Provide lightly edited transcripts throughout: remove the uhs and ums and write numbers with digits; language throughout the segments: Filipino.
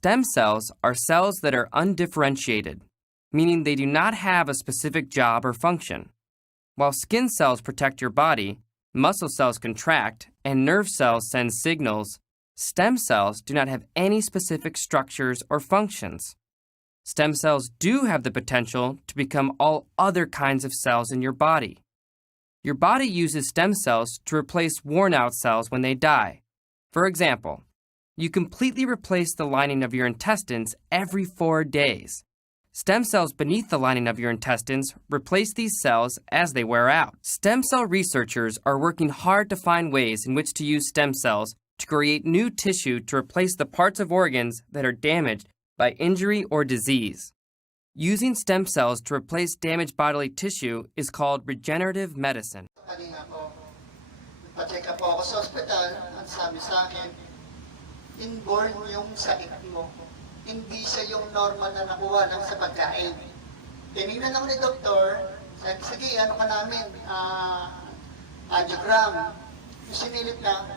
Stem cells are cells that are undifferentiated, meaning they do not have a specific job or function. While skin cells protect your body, muscle cells contract, and nerve cells send signals, stem cells do not have any specific structures or functions. Stem cells do have the potential to become all other kinds of cells in your body. Your body uses stem cells to replace worn-out cells when they die. For example, you completely replace the lining of your intestines every 4 days. Stem cells beneath the lining of your intestines replace these cells as they wear out. Stem cell researchers are working hard to find ways in which to use stem cells to create new tissue to replace the parts of organs that are damaged by injury or disease. Using stem cells to replace damaged bodily tissue is called regenerative medicine. Kanina po, nagpa-check up ako sa ospital, ang sabi sa akin, inborn yung sakit mo. Hindi siya yung normal na nakuha lang sa pagkain. Tinignan ako ni doktor, sabi, sige, ano ka namin, angiogram. Yung sinilip na,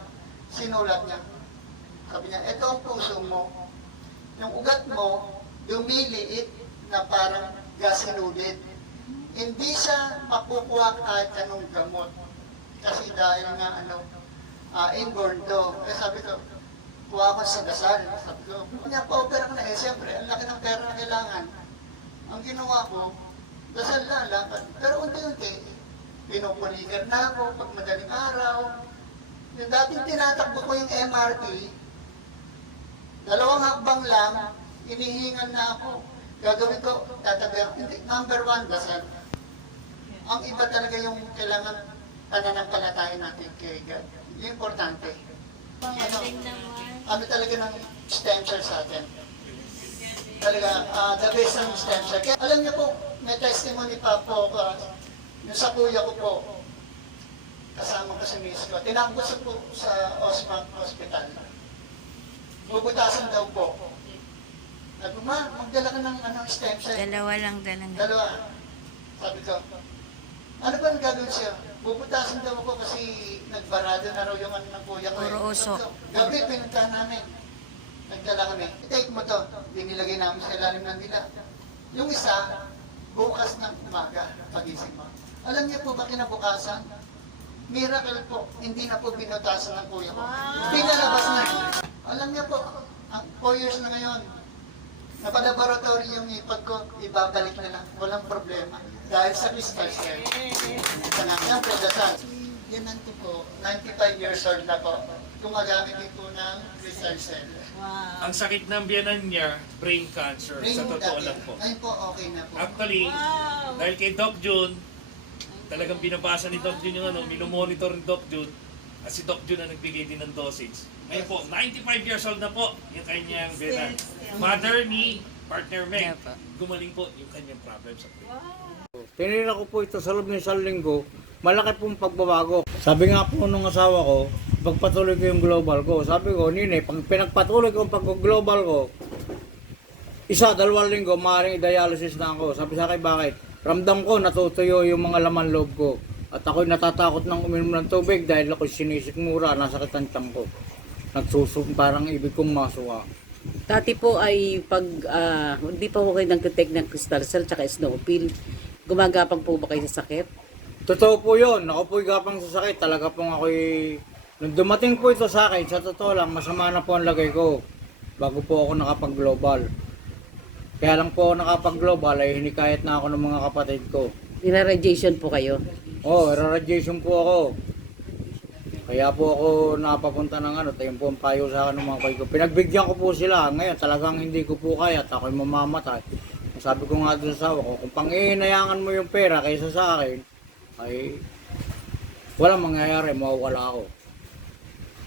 sinulat niya. Sabi niya, ito ang puso mo. Yung ugat mo, lumiliit na parang gasinudid. Hindi siya makukuha kahit anong gamot. Kasi dahil nga, inborn to. Eh sabi ko, kuha ko sa dasal. Sabi ko, niya pa-opera ko na siyempre, ang laki ng pera na kailangan. Ang ginawa ko, dasal na lang. Pero unti-unti, pinupulikan na ako pag madaling araw. Yung dating tinatakbo ko yung MRT, 2 hakbang lang, inihingan na ako. Gagawin ko, tatabi ako. Hindi, number 1, dasal. Ang iba talaga yung kailangan pananampalataya natin kay God. Yung importante. Ano talaga ng stem cell sa atin? Talaga, the best ng stem cell. Kaya, alam niyo po, may testimony pa po, yung sa kuya ko po, kasama ko sa miss ko. Tinakbo po sa Osman Hospital. Bubutasan daw po. Sabi ko, ma, magdala ka ng stem cell. Dalawa lang dalang. Dalawa. Sabi ko, ano ba ang gagawin siya? Bubutasan daw ako kasi nagbarado na raw yung ng kuya ko. Puro uso. Gabi, pinunta namin. Nagdala kami. I-take mo to. Dinilagay namin sa ilalim ng nila. Yung isa, bukas ng umaga, pagising mo. Alam niyo po ba kinabukasan? Miracle po, hindi na po binutasan ng kuya ko. Pinalabas na. Alam niyo po, 4 years na ngayon, napalaboratory yung ipag ko, ibabalik na lang. Walang problema. Dahil sa crystal cell. Siyempre, dasal. Yan nanto po, 95 years old na po. Gumagamit din po ng crystal cell. Wow. Ang sakit ng biyanan niya, brain cancer. Sa totoo lang po. Ngayon po, okay na po. Actually, dahil kay Doc June, talagang binabasa ni Doc June yung minomonitor ni Doc June. At si Doc June ang nagbigay din ng dosage. Ngayon po, 95 years old na po yung kanyang biyanan. Mother ni partner Meg, gumaling po yung kanyang problem sa brain. Tinira ko po ito sa loob ng 1 linggo, malaki pong pagbabago. Sabi nga po nung asawa ko, pagpatuloy ko yung global ko. Sabi ko, Nine, pag pinagpatuloy ko yung pag-global ko, 1-2 linggo, maaaring i-dialysis na ako. Sabi sa akin, bakit? Ramdam ko, natutuyo yung mga laman loob ko. At ako'y natatakot ng uminom ng tubig dahil ako'y sinisikmura, nasakit ang tiyan ko. Parang ibig kong masuka. Dati po ay pag hindi pa po kayo nag-take ng crystal cell tsaka snow pill, gumagapang po ba kayo sa sakit? Totoo po yun, ako po'y gapang sa sakit. Talaga pong ako'y... Nung dumating po ito sa akin, sa totoo lang, masama na po ang lagay ko. Bago po ako nakapag-global. Kaya lang po ako nakapag-global ay hinikayat na ako ng mga kapatid ko. Nira-radiation po kayo? Oo, radiation po ako. Kaya po ako napapunta ng tayo po ang payo sa akin ng mga kapatid ko. Pinagbigyan ko po sila. Ngayon talagang hindi ko po kaya at ako'y mamamatay. Sabi ko nga doon sa asawa ko, kung pang-iinayangan mo yung pera kaysa sa akin, ay walang mangyayari, mawawala ako.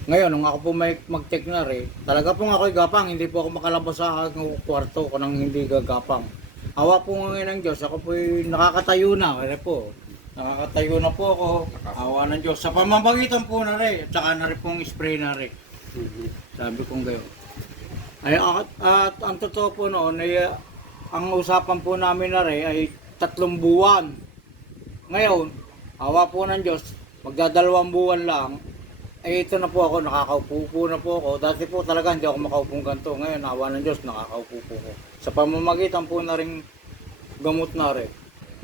Ngayon, nung ako po mag-check na rin, talaga po ako'y gapang, hindi po ako makalabas sa aking kwarto ko nang hindi gagapang. Awa po ngayon ng Diyos, ako po'y nakakatayo na, kaya po. Nakakatayo na po ako, awa ng Diyos. Sa pamamagitan po na rin, at saka na rin pong spray na rin. Sabi kong gayon. Ay, at ang totoo po noon, ay, ang usapan po namin na rin ay 3 buwan. Ngayon, awa po ng Diyos, magdadalawang buwan lang, ito na po ako, nakakaupo na po ako. Dati po talaga hindi ako makaupong ganito. Ngayon, awa ng Diyos, nakakaupo po ako. Sa pamamagitan po na rin gamot na rin.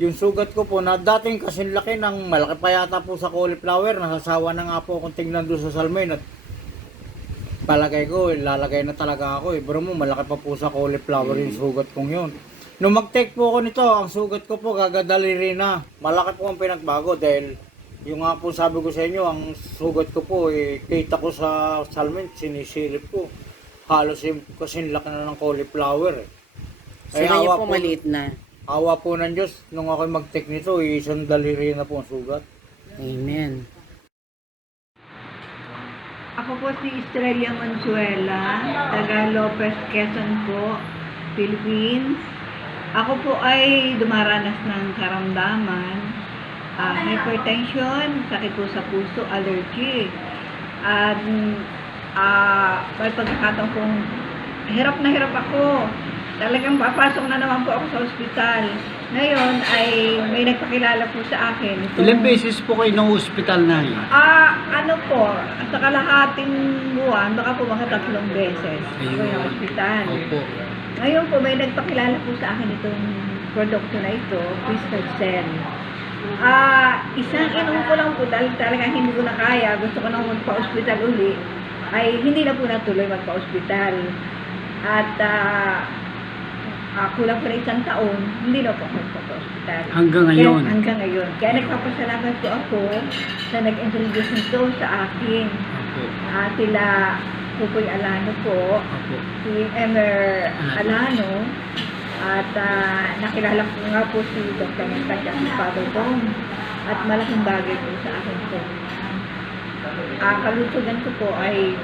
Yung sugat ko po na dating kasing laki ng malaki pa yata po sa cauliflower, nasasawa na nga po akong tingnan doon sa salmin at palagay ko, lalagay na talaga ako eh. Pero mo, malaki pa po sa cauliflower yung sugat kong yun. Nung mag-take po ako nito, ang sugat ko po gagadaliri na. Malaki po ang pinagbago dahil yung nga po sabi ko sa inyo, ang sugat ko po eh, kita ko sa salmin, sinisilip ko. Halos yung kasing laki na ng cauliflower eh. Sa inyo po maliit na. Awa po ng Diyos, nung ako mag-take nito, isang daliri na po ang sugat. Amen. Ako po si Estrella Manzuela, taga Lopez, Quezon po, Philippines. Ako po ay dumaranas ng karamdaman, hypertension, sakit po sa puso, allergy. At may pagkakataon kong hirap na hirap ako. Talagang papasok na naman po ako sa ospital. Ngayon ay may nagpakilala po sa akin. Ilang beses po kayo ng ospital na yun? Ano po, sa kalahating buwan, baka po mga 3 beses ako yung ospital. Opo. Ngayon po, may nagpakilala po sa akin itong produkto na ito, Crystal Cell. Isang inom ko lang po dahil talagang hindi ko na kaya, gusto ko nang magpa-ospital uli, ay hindi na po natuloy magpa-ospital. At kulang po na 1 taon, hindi na po ako magpa-ospital. Hanggang ngayon? Kaya, hanggang ngayon. Kaya nagpapasalamat po ako sa nag-introduce nito sa akin. Opo. Sila Pupoy Alano po, Opo. si Emer Alano, at nakilala ko nga po si Dr. Mintag at si Father Tom. At malaking bagay po sa akin po. Kalusugan ko po ay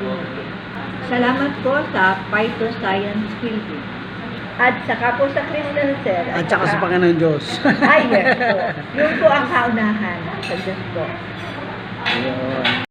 salamat po sa Phytoscience Philippines. At saka po sa Crystal Cell. At saka sa Panginoon Diyos. Ay, yes po. Yun po ang kaunahan sa Diyos po. Ayun.